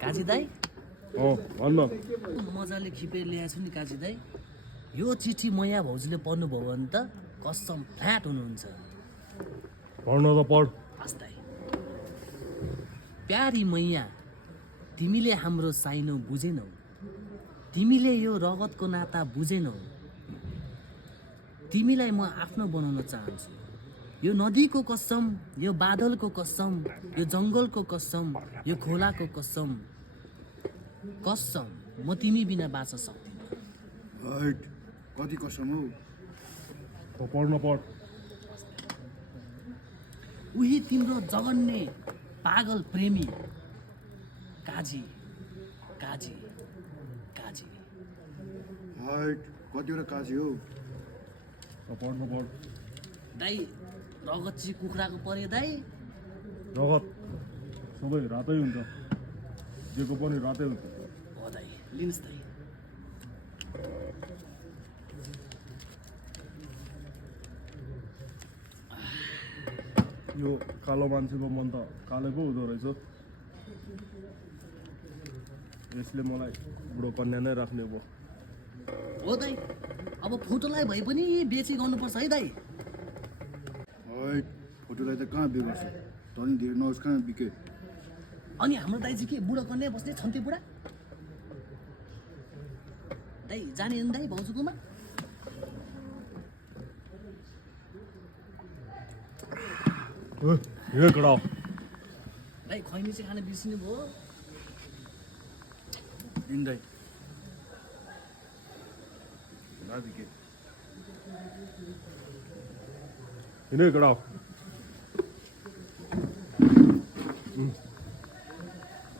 काजी दाई भन्न मजाले खिपेर ल्याएको छु नि काजी दाई यो चिठी मैया भाउजूले पढ्नुभयो भने त कसम फ्ल्याट हुनुहुन्छ पढ्न त पढ हस् दाई प्यारी मैया तिमीले हाम्रो साइनो बुझेनौ तिमीले यो रगतको नाता बुझेनौ तिमीलाई म आफ्नो बनाउन चाहन्छु यो नदीको कसम यो बादलको कसम यो जङ्गलको कसम यो खोलाको कसम कसम म तिमी बिना बाँच्न सक्दिनँ हट कति कसम हौ पढ्न पढ उही तिम्रो जगन्ने पागल प्रेमी काजी काजी काजी हट कतिवटा काजी हौ पढ्न पढ दाई रगत चाहिँ कुखुराको पऱ्यो दाई रगत सबै रातै हुन्छ जेको पनि रातै हुन्छ हो दाई लिनुहोस् दाई यो कालो मान्छेको मन त कालो पो हुँदो रहेछ यसले मलाई बुढो कन्या नै राख्ने भयो हो दाई अब फोटोलाई भए पनि बेची गर्नुपर्छ है दाई हट फोटोलाई त कहाँ बिग्छ तर नि धेरै नहोस् कहाँ बिके अनि हाम्रो दाइ चाहिँ के बुढो कन्या बस्ने छन्ते बुढा दाइ जाने नि दाइ भाउजूकोमा हिँड कडा दाइ खैनी चाहिँ खान बिर्सिनु भयो दिँदै हिँड कडा